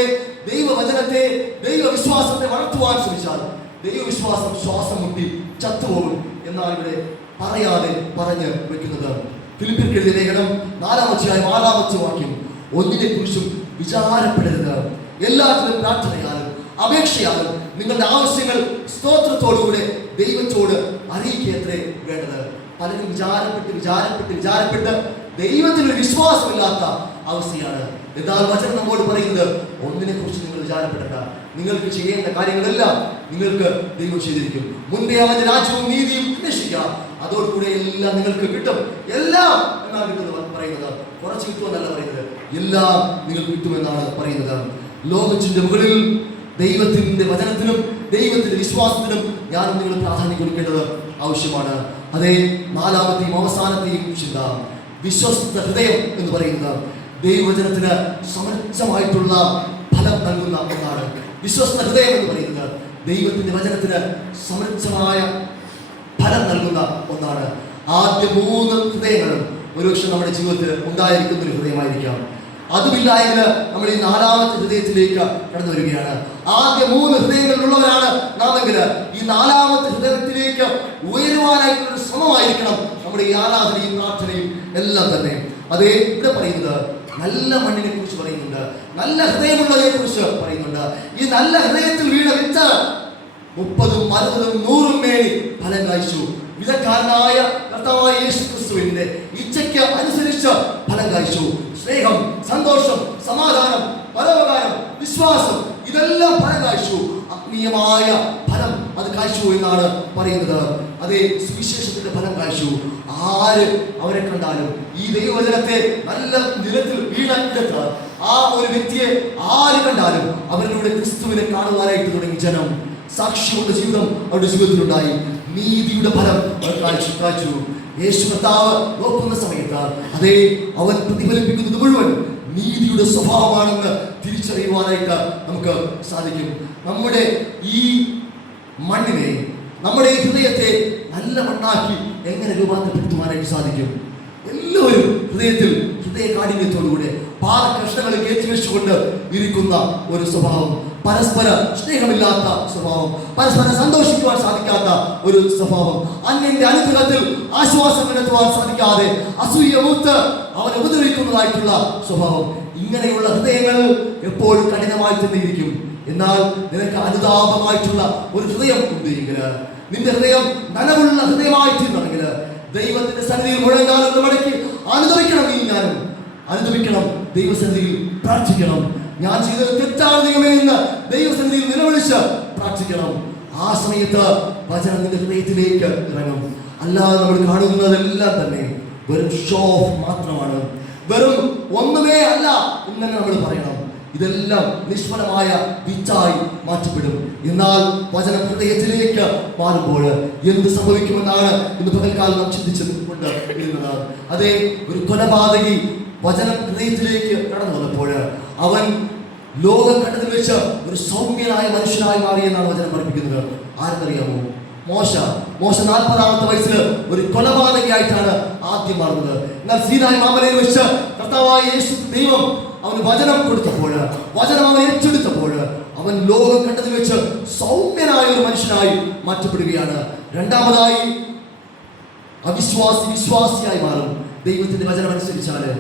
ദൈവവചനത്തെ, ദൈവവിശ്വാസത്തെ വളർത്തുവാൻ ശ്രമിച്ചാൽ ദൈവവിശ്വാസം ശ്വാസം മുട്ടി ചത്തുപോകും എന്നാണ് ഇവിടെ പറയാതെ പറഞ്ഞ് വെക്കുന്നത്. ഫിലിപ്പിയർക്ക് എഴുതിയ ലേഖനം 4-ാം അധ്യായം 6-ാമത്തെ വാക്യം, ഒന്നിനെ കുറിച്ചും വിചാരപ്പെടരുത്, എല്ലാത്തിനും പ്രാർത്ഥനയാലും അപേക്ഷയാലും നിങ്ങളുടെ ആവശ്യങ്ങൾ സ്തോത്രത്തോടുകൂടെ ദൈവത്തോട് അറിയിക്കത്രേ വേണ്ടത്. പലരും വിചാരപ്പെട്ട് ദൈവത്തിൽ വിശ്വാസമില്ലാത്ത അവസ്ഥയാണ്. എന്നാൽ വചനം നമ്മോട് പറയുന്നത്, ഒന്നിനെ കുറിച്ച് നിങ്ങൾ വിചാരപ്പെടേണ്ട, നിങ്ങൾക്ക് ചെയ്യേണ്ട കാര്യങ്ങളെല്ലാം നിങ്ങൾക്ക് ദൈവം ചെയ്തിരിക്കും. മുൻപേ അവന്റെ രാജ്യവും നീതിയും അന്വേഷിക്കുക, അതോടുകൂടെ എല്ലാം നിങ്ങൾക്ക് കിട്ടും. എല്ലാം എന്നാണ് കിട്ടുന്നത് പറയുന്നത്. കുറച്ച് കിട്ടുമെന്നല്ല പറയുന്നത്, എല്ലാം നിങ്ങൾക്ക് കിട്ടുമെന്നാണ് പറയുന്നത്. ലോകത്തിന്റെ മുകളിൽ ദൈവത്തിന്റെ വചനത്തിനും ദൈവത്തിന്റെ വിശ്വാസത്തിനും ഞാൻ നിങ്ങൾ പ്രാധാന്യം കൊടുക്കേണ്ടത് ആവശ്യമാണ്. അതേ, 4-ാമത്തെയും അവസാനത്തെയും ചിന്ത, വിശ്വസ്ത ഹൃദയം എന്ന് പറയുന്നത് ദൈവവചനത്തിന് സമൃദ്ധമായിട്ടുള്ള ഫലം നൽകുന്ന ഒന്നാണ്. വിശ്വസ്ത ഹൃദയം എന്ന് പറയുന്നത് ദൈവത്തിന്റെ വചനത്തിന് സമൃദ്ധമായ ഫലം നൽകുന്ന ഒന്നാണ്. ആദ്യ 3 ഹൃദയങ്ങളും ഒരുപക്ഷെ നമ്മുടെ ജീവിതത്തിൽ ഉണ്ടായിരിക്കുന്ന ഒരു ഹൃദയമായിരിക്കാം. അതുമില്ലായെങ്കിൽ നമ്മൾ ഈ 4-ാമത്തെ ഹൃദയത്തിലേക്ക് കടന്നു വരികയാണ്. ആദ്യ 3 ഹൃദയങ്ങളിലുള്ളവരാണ് നാമെങ്കിൽ ഈ 4-ാമത്തെ ഹൃദയത്തിലേക്ക് ഉയരുവാനായിട്ടുള്ള ശ്രമമായിരിക്കണം നമ്മുടെ ഈ ആരാധനയും പ്രാർത്ഥനയും എല്ലാം തന്നെ. അതേ, ഇവിടെ പറയുന്നത് നല്ല മണ്ണിനെ കുറിച്ച് പറയുന്നുണ്ട്, നല്ല ഹൃദയമുള്ളതിനെ കുറിച്ച് പറയുന്നുണ്ട്. ഈ നല്ല ഹൃദയത്തിൽ വീണ വിത്ത് 30, 60, 100 മേനി ഫലം കായ്ച്ചു. വിധക്കാരനായ കർത്താവായ യേശുക്രിസ്തുവിന്റെ ഇച്ഛയ്ക്ക് അനുസരിച്ച് ഫലം കായ്ച്ചു. സ്നേഹം, സന്തോഷം, സമാധാനം, പരോപകാരം, വിശ്വാസം, ഇതെല്ലാം ഫലം കായ്ച്ചു. ആത്മീയമായ ഫലം അത് കായ്ച്ചു എന്നാണ് പറയുന്നത്. അതേ, സുവിശേഷത്തിന്റെ ഫലം കായ്ച്ചു. ആര് അവരെ കണ്ടാലും ഈ ദൈവവചനത്തെ നല്ല നിലത്തിൽ വീണെടുത്ത് ആ ഒരു വ്യക്തിയെ ആര് കണ്ടാലും അവരിലൂടെ ക്രിസ്തുവിനെ കാണുവാനായിട്ട് തുടങ്ങി ജനം. സാക്ഷിയുടെ ജീവിതം അവരുടെ ജീവിതത്തിലുണ്ടായി. നീതിയുടെ ഫലം അവർ കാഴ്ച. യേശു കർത്താവ് നോക്കുന്ന സമയത്ത് അതേ, അവൻ പ്രതിഫലിപ്പിക്കുന്നത് മുഴുവൻ നീതിയുടെ സ്വഭാവമാണെന്ന് തിരിച്ചറിയുവാനായിട്ട് നമുക്ക് സാധിക്കും. നമ്മുടെ ഈ മണ്ണിനെ, നമ്മുടെ ഈ ഹൃദയത്തെ നല്ല മണ്ണാക്കി എങ്ങനെ രൂപാന്തരപ്പെടുത്തുവാനായിട്ട് സാധിക്കും? എല്ലാവരും ഹൃദയ കാഠിന്യത്തോടുകൂടെ പാറകഷ്ണങ്ങൾ കയറ്റി വെച്ചുകൊണ്ട് ഇരിക്കുന്ന ഒരു സ്വഭാവം, പരസ്പര സ്നേഹമില്ലാത്ത സ്വഭാവം, പരസ്പരം സന്തോഷിക്കുവാൻ സാധിക്കാത്ത ഒരു സ്വഭാവം, അന്യന്റെ അനുഗ്രഹത്തിൽ ആശ്വാസം കണ്ടെത്തുവാൻ സാധിക്കാതെ അസൂയ മൂത്ത് അവൻ ഉപദ്രവിക്കുന്നതായിട്ടുള്ള സ്വഭാവം. ഇങ്ങനെയുള്ള ഹൃദയങ്ങൾ എപ്പോഴും കഠിനമായി തന്നെ ഇരിക്കും. എന്നാൽ നിനക്ക് അനുതാപമായിട്ടുള്ള ഒരു ഹൃദയം ഉണ്ടെങ്കിൽ, നിന്റെ ഹൃദയം നനവുള്ള ഹൃദയമായി തീർന്നെങ്കിൽ, ദൈവത്തിന്റെ സന്നിധിയിൽ മുഴങ്ങാനും മടക്കി അനുദവിക്കണം. നീ ഞാനും അനുദവിക്കണം, ദൈവസന്നിധിയിൽ പ്രാർത്ഥിക്കണം. ഞാൻ ചെയ്തത് തെറ്റാണ് ദൈവമേ എന്ന് ദൈവസന്നിധിയിൽ നിലവിളിച്ച് പ്രാർത്ഥിക്കണം. ആ സമയത്ത് വചനം നിന്റെ ഹൃദയത്തിലേക്ക് ഇറങ്ങും. അല്ലാതെ നമ്മൾ കാണുന്നതെല്ലാം തന്നെ വെറും ഷോ ഓഫ് മാത്രമാണ്, വെറും ഒന്നുമേ അല്ല എന്ന് തന്നെ നമ്മൾ പറയണം. ഇതെല്ലാം നിഷ്ഫലമായ വിത്തായി മാറ്റപ്പെടും. എന്നാൽ വചനം ഹൃദയത്തിലേക്ക് മാറുമ്പോൾ എന്ത് സംഭവിക്കുമെന്നാണ് ഇന്ന് പകൽക്കാലം നാം ചിന്തിച്ചുകൊണ്ട് ഇരുന്നത്. അതേ, ഒരു കൊലപാതകി വചനം ഹൃദയത്തിലേക്ക് കടന്നു വന്നപ്പോൾ അവൻ ലോകഘട്ടത്തിൽ വെച്ച് ഒരു സൗമ്യനായ മനുഷ്യനായി മാറിയെന്നാണ് വചനം പഠിപ്പിക്കുന്നത്. ആരെന്നറിയാമോ? മോശ 40-ാമത്തെ വയസ്സിൽ ഒരു കൊലപാതകയായിട്ടാണ് ആദ്യം മാറുന്നത്. എന്നാൽ സീനായി മാമലയിൽ വെച്ച് കർത്താവായ യേശു ദൈവം അവന് വചനം കൊടുത്തപ്പോൾ, വചനം അവൻ ഏറ്റെടുത്തപ്പോൾ അവൻ ലോകഘട്ടത്തിൽ വെച്ച് സൗമ്യനായ ഒരു മനുഷ്യനായി മാറ്റപ്പെടുകയാണ്. രണ്ടാമതായി വിശ്വാസിയായി മാറും ദൈവത്തിന്റെ വചനം അനുസരിച്ചാല്.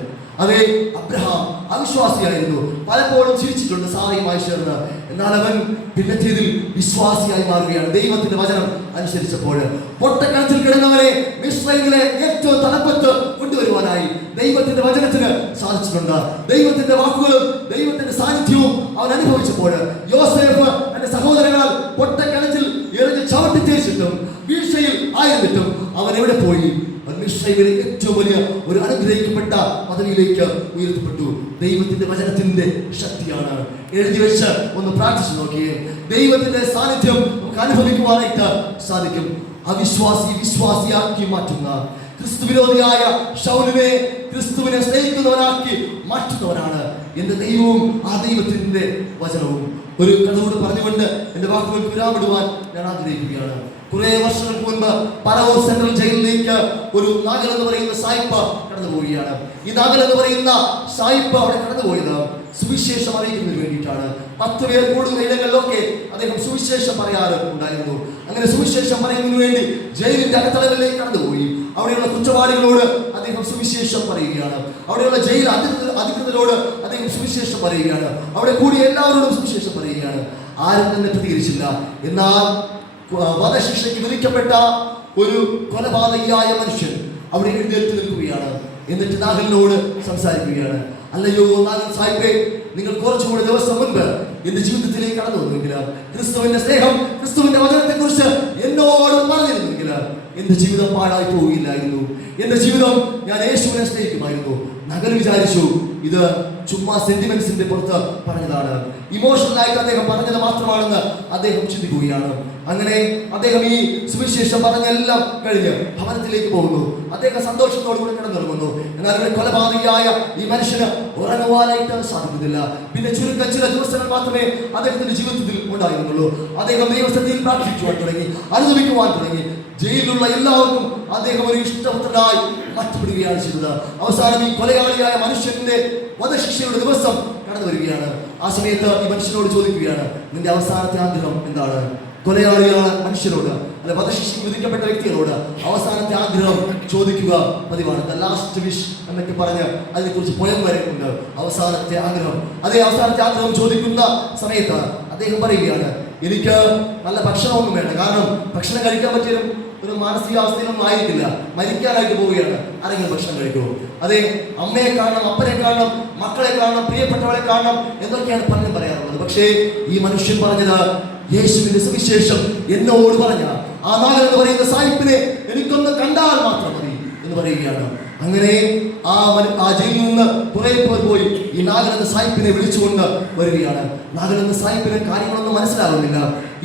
അതേ, അബ്രഹാം അവിശ്വാസിയായിരുന്നു, പലപ്പോഴും ചിരിച്ചിട്ടുണ്ട് സാറയുമായി ചേർന്ന്. എന്നാൽ അവൻ പിന്നത്തേതിൽ വിശ്വാസിയായി മാറുകയാണ് ദൈവത്തിന്റെ വചനം അനുസരിച്ചപ്പോൾ. പൊട്ടക്കിണറ്റിൽ കിടന്നവരെ മിസ്രൈമിലെ ഏറ്റവും തലപ്പത്ത് കൊണ്ടുവരുവാനായി ദൈവത്തിന്റെ വചനത്തിന് സാധിച്ചിട്ടുണ്ട്. ദൈവത്തിന്റെ വാക്കുകളും ദൈവത്തിന്റെ സാന്നിധ്യവും അവൻ അനുഭവിച്ചപ്പോൾ യോസേഫ് തന്റെ സഹോദരങ്ങളാൽ പൊട്ടക്കിണറ്റിൽ എറിഞ്ഞ് ചവിട്ടി തേച്ചിട്ടും വീഴ്ചയിൽ ആയിരുന്നിട്ടും അവൻ എവിടെ പോയി? മിസ്രൈമിലെ ഏറ്റവും വലിയ ഒരു അനുഗ്രഹിക്കപ്പെട്ട പദവിയിലേക്ക് ഉയർത്തപ്പെട്ടു. ദൈവത്തിന്റെ വചനത്തിന്റെ ശക്തിയാണ്. എഴുതി വെച്ച് ഒന്ന് പ്രാർത്ഥിച്ചു നോക്കിയേ. ദൈവത്തിന്റെ സാന്നിധ്യം നമുക്ക് അനുഭവിക്കുവാനായിട്ട് സാധിക്കും. വിശ്വാസിയാക്കി മാറ്റുന്ന, ക്രിസ്തുവിരോധിയായ ശൗലിനെ ക്രിസ്തുവിനെ സ്നേഹിക്കുന്നവനാക്കി മാറ്റുന്നവനാണ് എന്റെ ദൈവവും ആ ദൈവത്തിന്റെ വചനവും. ഒരു കഥയോട് പറഞ്ഞുകൊണ്ട് എന്റെ വാക്കുകൾക്ക് വിരാമിടുവാൻ ഞാൻ ആഗ്രഹിക്കുകയാണ്. കുറെ വർഷങ്ങൾക്ക് മുൻപ് പറവൂർ സെൻട്രൽ ജയിലിലേക്ക് ഒരു നാഗൽ എന്ന് പറയുന്ന സായിപ്പ കടന്നു പോവുകയാണ്. ഈ നാഗൽ എന്ന് പറയുന്ന സായിപ്പ അവിടെ കടന്നുപോയത് സുവിശേഷം അറിയിക്കുന്നതിന് വേണ്ടിയിട്ടാണ്. 10 പേർ കൂടുന്ന ഇടങ്ങളിലൊക്കെ അദ്ദേഹം സുവിശേഷം പറയാറ് ഉണ്ടായിരുന്നു. അങ്ങനെ സുവിശേഷം പറയുന്നതിന് വേണ്ടി ജയിലിന്റെ അകത്തളവിലേക്ക് കടന്നുപോയി. അവിടെയുള്ള കുറ്റവാളികളോട് അദ്ദേഹം സുവിശേഷം പറയുകയാണ്. അവിടെയുള്ള ജയിൽ അധികൃതരോട് അദ്ദേഹം സുവിശേഷം പറയുകയാണ്. അവിടെ കൂടി എല്ലാവരോടും സുവിശേഷം പറയുകയാണ്. ആരും തന്നെ പ്രതികരിച്ചില്ല. എന്നാൽ വധശിക്ഷയ്ക്ക് വിധിക്കപ്പെട്ട ഒരു കൊലപാതകിയായ മനുഷ്യൻ അവിടെ എഴുന്നേറ്റ് നിൽക്കുകയാണ്. എന്നിട്ട് നാഗലിനോട് സംസാരിക്കുകയാണ്. അല്ലയോ നാഗൽ സാഹിബേ, നിങ്ങൾ കുറച്ചുകൂടി ദിവസം മുൻപ് എന്റെ ജീവിതത്തിലേക്ക് കടന്നു വന്നെങ്കിൽ, ക്രിസ്തുവിന്റെ സ്നേഹം, ക്രിസ്തുവിന്റെ വചനത്തെ കുറിച്ച് എന്നോട് പറഞ്ഞിരുന്നെങ്കിൽ എന്റെ ജീവിതം പാഴായി പോവുകയില്ലായിരുന്നു. എന്റെ ജീവിതം ഞാൻ യേശുവിനെ സ്നേഹിക്കുമായിരുന്നു. നഗൽ വിചാരിച്ചു ഇത് ചുമ്മാ സെന്റിമെന്റ്സിന്റെ പുറത്ത് പറഞ്ഞതാണ്, ഇമോഷണൽ ആയിട്ട് അദ്ദേഹം പറഞ്ഞത് മാത്രമാണെന്ന് അദ്ദേഹം ചിന്തിക്കുകയാണ്. അങ്ങനെ അദ്ദേഹം ഈ സുവിശേഷം പറഞ്ഞെല്ലാം കഴിഞ്ഞ് ഭവനത്തിലേക്ക് പോകുന്നു. അദ്ദേഹം സന്തോഷത്തോടു കൂടി കിടന്നുറങ്ങുന്നു. എന്നാൽ ഇവിടെ കൊലപാതകിയായ ഈ മനുഷ്യന് ഉറങ്ങുവാനായിട്ട് സാധിക്കുന്നില്ല. പിന്നെ ചുരുക്കം ചില ദിവസങ്ങൾ മാത്രമേ അദ്ദേഹത്തിന്റെ ജീവിതത്തിൽ ഉണ്ടായിരുന്നുള്ളൂ. അദ്ദേഹം ദൈവസന്നിധിയിൽ പ്രാർത്ഥിക്കുവാൻ തുടങ്ങി, അനുഭവിക്കുവാൻ തുടങ്ങി. ജയിലിലുള്ള എല്ലാവർക്കും അദ്ദേഹം ഒരു ഇഷ്ടപുത്രനായി മാറ്റപ്പെടുകയാണ് ചെയ്തത്. അവസാനം ഈ കൊലയാളിയായ മനുഷ്യന്റെ വധശിക്ഷയുടെ ദിവസം കടന്നു വരികയാണ്. ആ സമയത്ത് ഈ മനുഷ്യനോട് ചോദിക്കുകയാണ്, നിന്റെ അവസാനത്തെ ആഗ്രഹം എന്താണ്? കൊലയാളിയാണ് മനുഷ്യരോട്, അല്ലെ വധശിക്ഷയ്ക്ക് വിധിക്കപ്പെട്ട വ്യക്തികളോട് അവസാനത്തെ ആഗ്രഹം ചോദിക്കുക പതിവാണ്. ദ ലാസ്റ്റ് വിഷ് എന്നൊക്കെ പറഞ്ഞ് അതിനെക്കുറിച്ച് പോയം വരെയുണ്ട്. അവസാനത്തെ ആഗ്രഹം, അതേ അവസാനത്തെ ആഗ്രഹം ചോദിക്കുന്ന സമയത്ത് അദ്ദേഹം പറയുകയാണ്, എനിക്ക് നല്ല ഭക്ഷണമൊന്നും വേണ്ട. കാരണം ഭക്ഷണം കഴിക്കാൻ പറ്റിയ ഒരു മാനസികാവസ്ഥയിലൊന്നും ആയിരിക്കില്ല. മരിക്കാനായിട്ട് പോവുകയാണ്. ആരെങ്കിലും ഭക്ഷണം കഴിക്കുമോ? അതെ, അമ്മയെ കാണണം, അപ്പനെ കാണണം, മക്കളെ കാണണം, പ്രിയപ്പെട്ടവളെ കാണണം എന്നൊക്കെയാണ് പലരും പറയാറുള്ളത്. പക്ഷേ ഈ മനുഷ്യൻ പറഞ്ഞത്, യേശുവിന്റെ സുവിശേഷം എന്നോട് പറഞ്ഞ ആ നാഗൽ എന്ന് പറയുന്ന സായിപ്പിനെ എനിക്കൊന്ന് കണ്ടാൽ മാത്രം മതി എന്ന് പറയുകയാണ്. അങ്ങനെ ആ ജയിലിൽ നിന്ന് കുറെ പേർ പോയി ഈ നാഗൽ എന്ന സായിപ്പിനെ വിളിച്ചുകൊണ്ട് വരികയാണ്. നാഗൽ എന്ന സായിപ്പിന് കാര്യങ്ങളൊന്നും മനസ്സിലാകുന്നില്ല.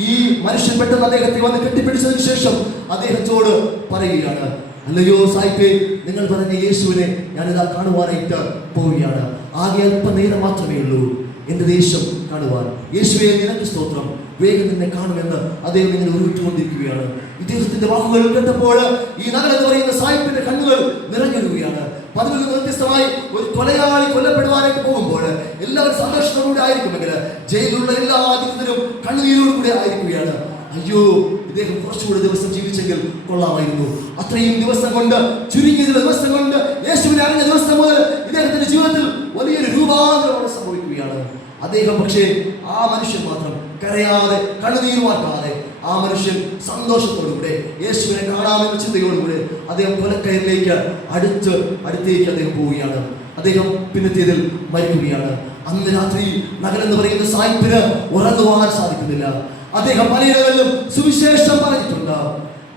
ഈ മനുഷ്യൻ പെട്ടെന്ന് അദ്ദേഹത്തെ വന്ന് കെട്ടിപ്പിടിച്ചതിന് ശേഷം അദ്ദേഹത്തോട് പറയുകയാണ്, അല്ലയോ സായിപ്പേ, നിങ്ങൾ പറഞ്ഞ യേശുവിനെ ഞാനിതാ കാണുവാനായിട്ട് പോവുകയാണ്. ആകെ അല്പനേരം മാത്രമേ ഉള്ളൂ എന്റെ ദേശം കാണുവാൻ. യേശുവേ, നിനക്ക് സ്തോത്രം, വേഗം നിന്നെ കാണുമെന്ന് അദ്ദേഹം ഇങ്ങനെ ഉരുവിട്ടുകൊണ്ടിരിക്കുകയാണ്. ഇദ്ദേഹത്തിന്റെ വാക്കുകൾ കേട്ടപ്പോൾ ഈ നഗരം എന്ന് പറയുന്ന സായിപ്പിന്റെ കണ്ണുകൾ നിറഞ്ഞൊഴുകുകയാണ്. അതിൽ നിന്ന് വ്യത്യസ്തമായി ഒരു കൊലയാളി കൊല്ലപ്പെടുവാനായിട്ട് പോകുമ്പോൾ എല്ലാവരും സന്തോഷത്തോടുകൂടി ആയിരിക്കുമെങ്കിൽ ജയിലിലുള്ള എല്ലാ അധികൃതരും കണ്ണുനീരോടുകൂടി ആയിരിക്കുകയാണ്. അയ്യോ, ഇദ്ദേഹം കുറച്ചുകൂടി ദിവസം ജീവിച്ചെങ്കിൽ കൊള്ളാമായിരുന്നു. അത്രയും ദിവസം കൊണ്ട്, ചുരുങ്ങിയ ദിവസം കൊണ്ട്, യേശുവിനെ അറിഞ്ഞ ദിവസം മുതൽ ഇദ്ദേഹത്തിന്റെ ജീവിതത്തിൽ വലിയൊരു രൂപാന്തരം സംഭവിക്കുകയാണ്. അദ്ദേഹം പക്ഷേ ആ മനുഷ്യൻ മാത്രം കരയാതെ, കണ്ണുനീർ വാർക്കാതെ, ആ മനുഷ്യൻ സന്തോഷത്തോടുകൂടെ യേശുവിനെ കാണാമെന്ന ചിന്തയോടുകൂടെ അദ്ദേഹം കൊലക്കയറിലേക്ക് അടുത്തേക്ക് അദ്ദേഹം പോവുകയാണ്. അദ്ദേഹം പിന്നത്തേതിൽ മരിക്കുകയാണ്. അന്ന് രാത്രി നഗരം എന്ന് പറയുന്ന സായിപ്പിന് ഉറങ്ങുവാൻ സാധിക്കുന്നില്ല. അദ്ദേഹം പലയിടങ്ങളിലും സുവിശേഷം പറഞ്ഞിട്ടുണ്ട്,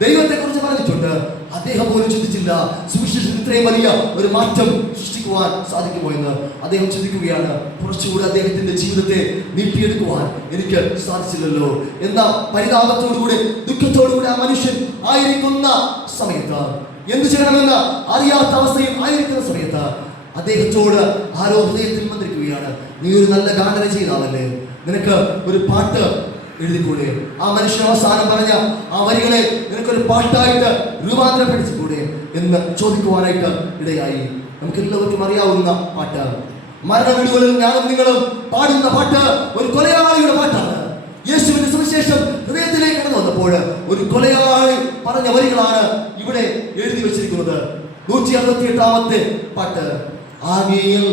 ദൈവത്തെ കുറിച്ച് പറഞ്ഞിട്ടുണ്ട്. അദ്ദേഹം പോലും ചിന്തിച്ചില്ല സുവിശേഷം ഇത്രയും വലിയ ഒരു മാറ്റം സൃഷ്ടിക്കുവാൻ സാധിക്കുമോ എന്ന്. അദ്ദേഹം ചിന്തിക്കുകയാണ്, കുറച്ചുകൂടി അദ്ദേഹത്തിന്റെ ജീവിതത്തെ നീട്ടിയെടുക്കുവാൻ എനിക്ക് സാധിച്ചില്ലല്ലോ എന്ന പരിതാപത്തോടുകൂടി, ദുഃഖത്തോടുകൂടി ആ മനുഷ്യൻ ആയിരിക്കുന്ന സമയത്ത്, എന്ത് ചെയ്യണമെന്ന് അറിയാത്ത അവസ്ഥയിൽ ആയിരിക്കുന്ന സമയത്ത് അദ്ദേഹത്തോട് ആരോ ഹൃദയത്തിൽ മന്ത്രിക്കുകയാണ്, നീ ഒരു നല്ല ഗാനരചയിതാവല്ലേ, നിനക്ക് ഒരു പാട്ട് എഴുതിക്കൂടെ? ആ മനുഷ്യൻ അവസാനം പറഞ്ഞ ആ വരികളെ നിനക്കൊരു പാട്ടായിട്ട് രൂപാന്തരപ്പെടുത്തിക്കൂടെ എന്ന് ചോദിക്കുവാനായിട്ട് ഇടയായി. നമുക്ക് എല്ലാവർക്കും അറിയാവുന്ന പാട്ട്, മരണവീടുകളിൽ ഞാനും നിങ്ങളും പാടുന്ന പാട്ട് ഒരു കൊലയാളിയുടെ പാട്ടാണ്. യേശുവിന്റെ സുവിശേഷം ഹൃദയത്തിലേക്ക് കടന്നു വന്നപ്പോൾ ഒരു കൊലയാളി പറഞ്ഞ വരികളാണ് ഇവിടെ എഴുതി വെച്ചിരിക്കുന്നത്. 168-ാമത്തെ പാട്ട്. ആകെയിൽ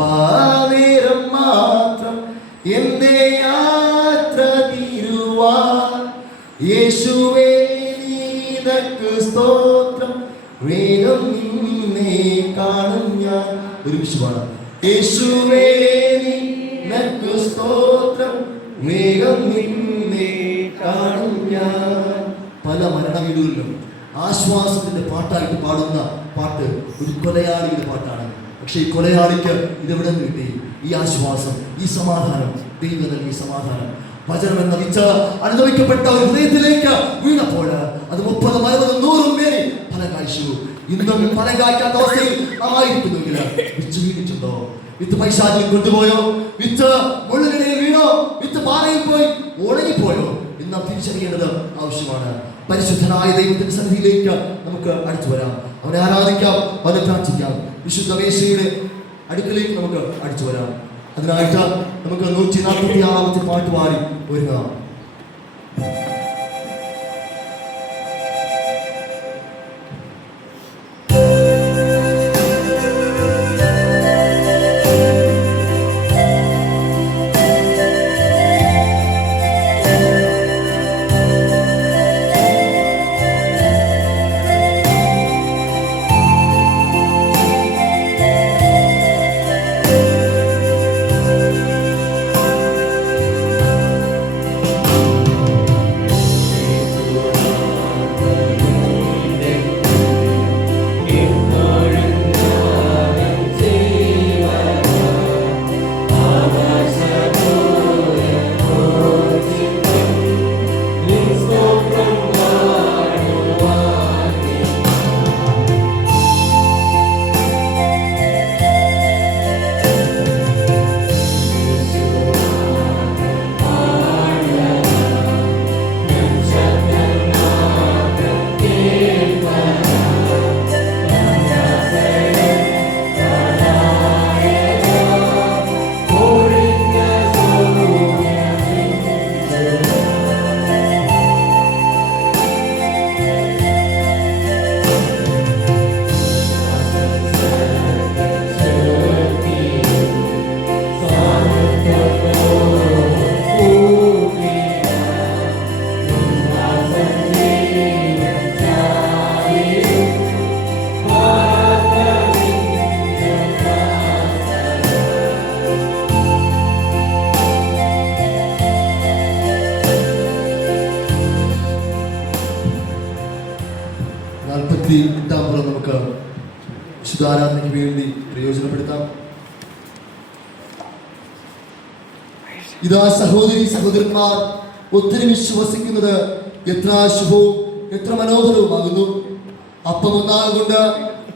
പാനേരം മാത്രം എന്റെ യാത്ര തീരുവാൻ, യേശുവേ നിനക്ക് സ്തോത്രം, വേഗം നിന്നെ കാണും ഞാൻ. ഒരു വിഷുവാണ്. യേശുവേ നിനക്ക് സ്തോത്രം, വേഗം നിന്നെ കാണും ഞാൻ. പല മരണ വീടുകളിലും ആശ്വാസത്തിന്റെ പാട്ടായിട്ട് പാടുന്ന പാട്ട് ഒരു കൊലയാളിയുടെ പാട്ടാണ്. പക്ഷെ ഈ കൊലയാളിക്ക് ഇതെവിടെ നിന്ന് കിട്ടി? ഈ ആശ്വാസം, ഈ സമാധാനം, ദൈവം നൽകിയ സമാധാനം. വചനം എന്ന വിച്ച അനുഭവിക്കപ്പെട്ട ഒരു ഹൃദയത്തിലേക്ക് വീണപ്പോൾ അത് 30, 60, 100 പേര് ഫലം കായ്ച്ചു. ഇന്നും ഫലം കായ്ക്കാത്ത അവസ്ഥയിൽ നാം ആയിരിക്കുന്നെങ്കിൽ വിത്ത് വീണിട്ടുണ്ടോ? വിത്ത് പൈശാചിൽ കൊണ്ടുപോയോ? വിത്ത് മുള്ളിനിടയിൽ വീണോ? വിത്ത് പാറയിൽ പോയി ഉണങ്ങിപ്പോയോ? എന്ന് നാം തിരിച്ചറിയേണ്ടത് ആവശ്യമാണ്. പരിശുദ്ധനായ ദൈവത്തിന്റെ സന്നിധിയിലേക്ക് നമുക്ക് അടുത്തു വരാം, അവനെ ആരാധിക്കാം, അവനെ പ്രാർത്ഥിക്കാം. വിശുദ്ധ മേശയുടെ അടുക്കലേക്ക് നമുക്ക് അടുത്തു വരാം. അതിനായിട്ട് നമുക്ക് 146-ാമത്തെ പാട്ട് പാടി ഒരുങ്ങാം. നമുക്ക് വിശുദ്ധാരാധനയ്ക്ക് വേണ്ടി പ്രയോജനപ്പെടുത്താം. ഇതാ സഹോദരി സഹോദരന്മാർ ഒത്തൊരുമിച്ച് വസിക്കുന്നത് എത്ര ശുഭവും എത്ര മനോഹരവുമാകുന്നു. അപ്പം ഒന്നാകൊണ്ട്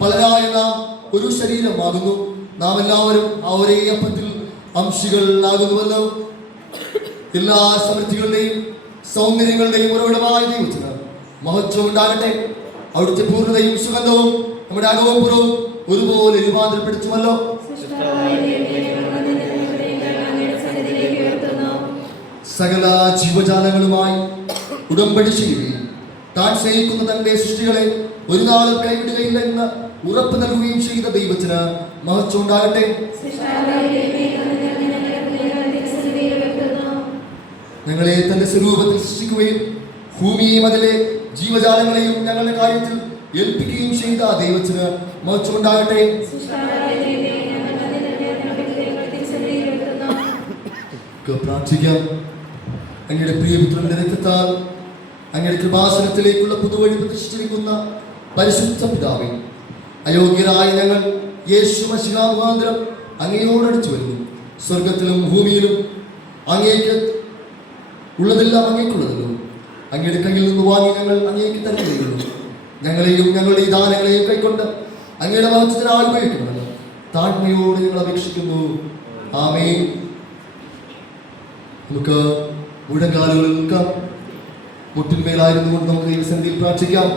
പലരായ നാം ഒരു ശരീരമാകുന്നു. നാം എല്ലാവരും ആ ഒരേ അപ്പത്തിൽ അംശികളാകുന്നുവല്ലോ. എല്ലാ സമൃദ്ധികളുടെയും സൗന്ദര്യങ്ങളുടെയും ഉറവിടമായ ദൈവത്തിന് മഹത്വം ഉണ്ടാകട്ടെ. അവിടുത്തെ പൂർണ്ണതയും സുഗന്ധവും നമ്മുടെ അകവും പുറവും ഒരുപോലെ രൂപാന്തരപ്പെടുത്തുമല്ലോ. സകല ജീവജാലങ്ങളുമായി ഉടമ്പടി ചെയ്യുകയും താൻ സ്നേഹിക്കുന്ന തന്റെ സൃഷ്ടികളെ ഒരു നാളും കൈവിടുകയില്ല എന്ന് ഉറപ്പ് നൽകുകയും ചെയ്ത ദൈവത്തിന് മഹത്വം ഉണ്ടാകട്ടെ. ഞങ്ങളെ തന്റെ സ്വരൂപത്തിൽ സൃഷ്ടിക്കുകയും ഭൂമിയെയും അതിലെ ജീവജാലങ്ങളെയും ഞങ്ങളുടെ കാര്യത്തിൽ ഏൽപ്പിക്കുകയും ചെയ്ത ദൈവത്തിന് മഹത്വം ഉണ്ടാകട്ടെ. പ്രാർത്ഥിക്കാം. അങ്ങയുടെ പ്രിയപുത്രന്റെ രക്തത്താൽ അങ്ങയുടെ കൃപാസനത്തിലേക്കുള്ള പുതുവഴി പ്രതിഷ്ഠിച്ചിരിക്കുന്ന പരിശുദ്ധ പിതാവേ, അയോഗ്യരായ ഞങ്ങൾ യേശു മശിഹാ മുഖാന്തരം അങ്ങയോടടുത്തു വരുന്നു. സ്വർഗത്തിലും ഭൂമിയിലും അങ്ങേക്ക് ഉള്ളതെല്ലാം അങ്ങേക്കുള്ളതല്ലോ. അങ്ങയുടെ കയ്യിൽ നിന്ന് വാങ്ങി ഞങ്ങൾ അങ്ങേക്ക് തരുകയുള്ളൂ. ഞങ്ങളെയും ഞങ്ങളുടെ ഈ ദാനങ്ങളെയും കൈക്കൊണ്ട് അങ്ങയുടെ മഹത്വത്തിനായി ഉപയോഗിക്കണമെന്ന് താഴ്മയോട് ഞങ്ങൾ അപേക്ഷിക്കുന്നു. ആമേൻ. നമുക്ക് മുഴങ്കാലുകളിൽ നിൽക്കാം. മുട്ടിന്മേലായിരുന്നു കൊണ്ട് നമുക്ക് ദൈവസന്നിധിയിൽ പ്രാർത്ഥിക്കാം.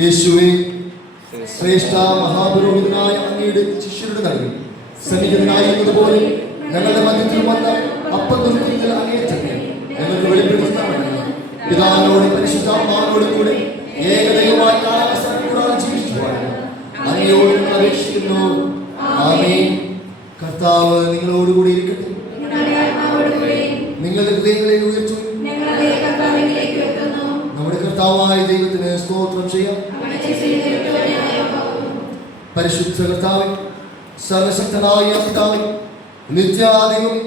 യേശുവേ, ശ്രേഷ്ഠ മഹാപുരോഹിതനായ അങ്ങയുടെ ശിഷ്യരുടെ നടുവിൽ സന്നിഹിതനായിരുന്നതുപോലെ ഞങ്ങളുടെ മധ്യത്തിൽ വന്ന അപ്പം നുറുക്കുന്നതിൽ അങ്ങേയറ്റത്തെ ഞങ്ങൾക്ക് വെളിപ്പെടുത്തുന്നതാണ്. പിതാവിനോടും പരിശുദ്ധാത്മാവിനോടും കൂടെ ഏകദൈവമായി കാലാവസ്ഥാനം കൂടാതെ ജീവിക്കുവാനും അങ്ങയോട് ഞങ്ങൾ അപേക്ഷിക്കുന്നു. ആമേൻ. കർത്താവ് നിങ്ങളോടുകൂടി ഇരിക്കട്ടെ. നിങ്ങളുടെ ഹൃദയങ്ങളെ ഉയർത്തും. നമ്മുടെ കർത്താവായ ദൈവത്തിന് സ്തോത്രം ചെയ്യാം. പരിശുദ്ധ കർത്താവേ, സർവശക്തനായ പിതാവേ, നിത്യാദൈവമേ,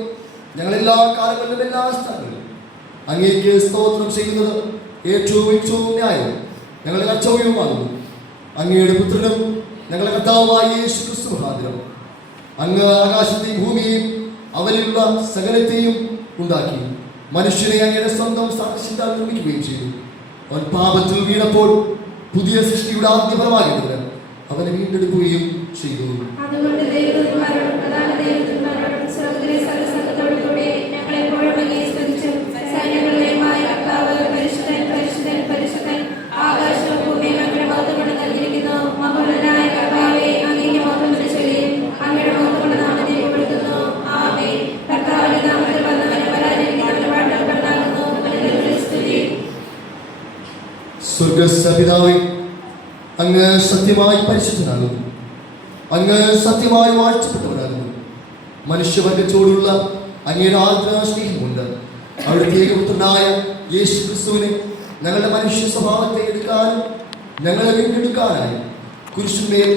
ഞങ്ങളെല്ലാ കാലങ്ങളിലും എല്ലാ സ്ഥലങ്ങളിലും അങ്ങേക്ക് സ്തോത്രം ചെയ്യുന്നത് ഏറ്റവും ന്യായവും ഞങ്ങളുടെ കർത്തവ്യവുമാകുന്നു. അങ്ങയുടെ പുത്രനും ഞങ്ങളുടെ കർത്താവായ യേശു ക്രിസ്തു മുഖാന്തരം അങ്ങ് ആകാശത്തെയും ഭൂമിയെയും അവരിലുള്ള സകലത്തെയും ഉണ്ടാക്കി മനുഷ്യനെ അങ്ങയുടെ സ്വന്തം സാക്ഷ്യത്താൽ നിർമ്മിക്കുകയും ചെയ്തു. അവൻ പാപത്തിൽ വീണപ്പോൾ പുതിയ സൃഷ്ടിയുടെ ആദ്യഫലമാകുന്നത് അവനെ വീണ്ടെടുക്കുകയും ചെയ്തു. സ്വർഗ്ഗസ്ഥപിതാവേ, അങ്ങ് സത്യമായി പരിശുദ്ധനാകുന്നു. അങ്ങ് സത്യമായി വാഴ്ത്തപ്പെട്ടവനാകുന്നു. മനുഷ്യവർഗത്തോടുള്ള അങ്ങയുടെ ആർദ്ര സ്നേഹമുണ്ട്. അവിടുത്തെ ഏകപുത്രനായ യേശു ക്രിസ്തുവിനെ ഞങ്ങളുടെ മനുഷ്യ സ്വഭാവത്തെ എടുക്കാനും ഞങ്ങളെ വീണ്ടെടുക്കാനായി കുരിശിന്മേൽ